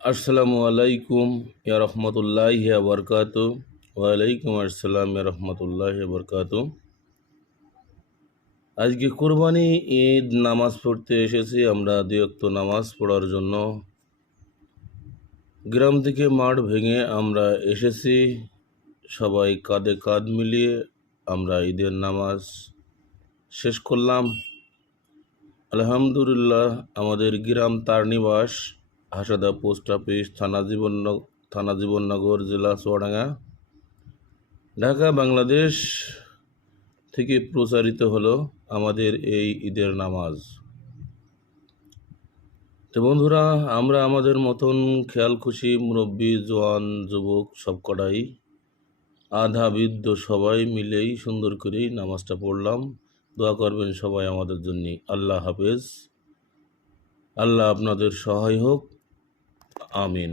আসসালামু আলাইকুম ইয়া রহমতুল্লাহি ওয়া বারাকাতু। ওয়ালাইকুম আসসালাম ইয়া রহমতুল্লাহি ওয়া বারাকাতু। আজকে কুরবানি ঈদ নামাজ পড়তে এসেছি আমরা দুই ওয়াক্ত নামাজ পড়ার জন্য। গ্রাম থেকে মাঠ ভেঙে আমরা এসেছি, সবাই কাঁধে কাঁধ মিলিয়ে আমরা ঈদের নামাজ শেষ করলাম। আলহামদুলিল্লাহ, আমাদের গ্রাম তারনিবাস, হাসাদা পোস্ট অফিস, থানা জীবননগর, জেলা চুয়াডাঙ্গা, ঢাকা, বাংলাদেশ থেকে প্রচারিত হলো আমাদের এই ঈদের নামাজ। তো বন্ধুরা, আমরা আমাদের মতন খেয়াল খুশি মুরব্বী, জওয়ান, যুবক সব কটাই, আধা বৃদ্ধ সবাই মিলেই সুন্দর করেই নামাজটা পড়লাম। দোয়া করবেন সবাই আমাদের জন্য। আল্লাহ হাফেজ। আল্লাহ আপনাদের সহায় হোক। আমিন।